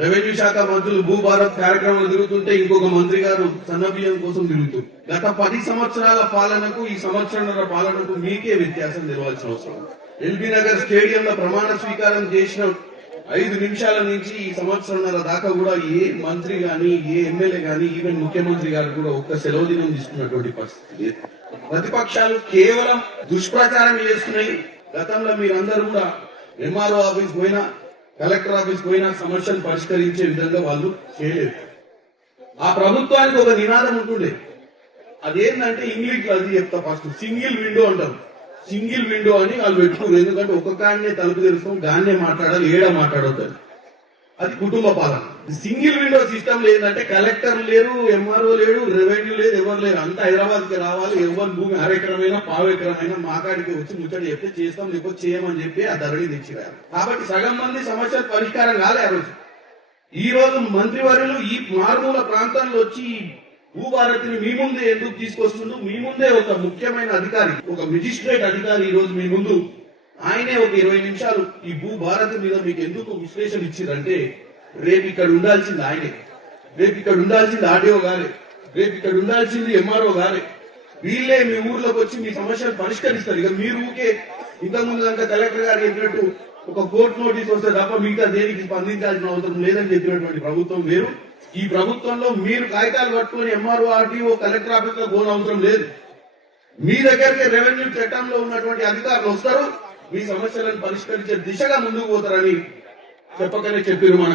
Revenue శాఖ మంత్రులు భూభారత్ కార్యక్రమాలు తిరుగుతుంటే ఇంకొక మంత్రి గారు సన్నబియ్యం కోసం తిరుగుతుంది. గత 10 సంవత్సరాల పాలనకు ఈ సంవత్సరాల పాలనకు మీకే వ్యత్యాసం తెలవాల్సిన అవసరం. ఎల్బీ నగర్ స్టేడియంలో ప్రమాణ స్వీకారం చేసిన 5 నిమిషాల నుంచి ఈ సంవత్సరంన్నర దాకా కూడా ఏ మంత్రి గాని ఏ ఎమ్మెల్యే గాని ఈవెన్ ముఖ్యమంత్రి గారు కూడా ఒక్క సెలవు దినం తీసుకున్నటువంటి పరిస్థితి. ప్రతిపక్షాలు కేవలం దుష్ప్రచారం చేస్తున్నాయి. గతంలో మీరందరూ కూడా ఎంఆర్ఓ ఆఫీస్ పోయినా కలెక్టర్ ఆఫీస్ పోయినా సమస్యలు పరిష్కరించే విధంగా వాళ్ళు చేయలేదు. ఆ ప్రభుత్వానికి ఒక నినాదం ఉంటుండే, అదేంటంటే ఇంగ్లీష్ లో అది చెప్తా ఫస్ట్ సింగిల్ విండో అంటారు. సింగిల్ విండో అని వాళ్ళు పెట్టుకోరు. ఎందుకంటే ఒక కాడనే తలుపు తెరుస్తాం, గానే మాట్లాడాలి, ఏడా మాట్లాడొద్దు. అది కుటుంబ పాలన. సింగిల్ విండో సిస్టమ్ లేదంటే కలెక్టర్ లేరు, ఎంఆర్ఓ లేడు, రెవెన్యూ లేదు, ఎవరు లేరు. అంతా హైదరాబాద్ కి రావాలి. ఎవరు భూమి అరెకరమైనా పావెకరమైనా మా కాడికి వచ్చి ముచ్చట చెప్తే చేస్తాం, లేకపోతే చేయమని చెప్పి ఆ ధరణి తెచ్చిరారు. కాబట్టి సగం మంది సమస్యలు పరిష్కారం కాలే ఆ రోజు. ఈ రోజు మంత్రివర్యులు ఈ మారుమూల ప్రాంతంలో వచ్చి భూభారతిని మీ ముందే ఎందుకు తీసుకొస్తుండ్రు? మీ ముందే ఒక ముఖ్యమైన అధికారి, ఒక మెజిస్ట్రేట్ అధికారి ఈ రోజు మీ ముందు ఆయనే ఒక 20 నిమిషాలు ఈ భూభారతి మీద మీకు ఎందుకు విశ్లేషణ ఇచ్చిందంటే, రేపు ఇక్కడ ఉండాల్సింది ఆయనే, రేపు ఇక్కడ ఉండాల్సింది ఆర్డీఓ గారే, రేపు ఇక్కడ ఉండాల్సింది ఎంఆర్ఓ గారే. వీళ్ళే మీ ఊర్లోకి వచ్చి మీ సమస్యలు పరిష్కరిస్తారు. ఇక మీరు ఊకే ఇంతకుముందు కనుక కలెక్టర్ గారు చెప్పినట్టు ఒక కోర్టు నోటీస్ వస్తే తప్ప మిగతా దేనికి స్పందించాల్సిన అవసరం లేదని చెప్పినటువంటి ప్రభుత్వం వేరు. ఈ ప్రభుత్వంలో మీరు కాగితాలు పట్టుకుని ఎంఆర్ఓ ఆర్డీఓ కలెక్టర్ ఆఫీస్ లో పోని అవసరం లేదు. మీ దగ్గరికి రెవెన్యూ చట్టంలో ఉన్నటువంటి అధికారులు వస్తారు, మీ సమస్యలను పరిష్కరించే దిశగా ముందుకు పోతారని చెప్పకనే చెప్పారు మన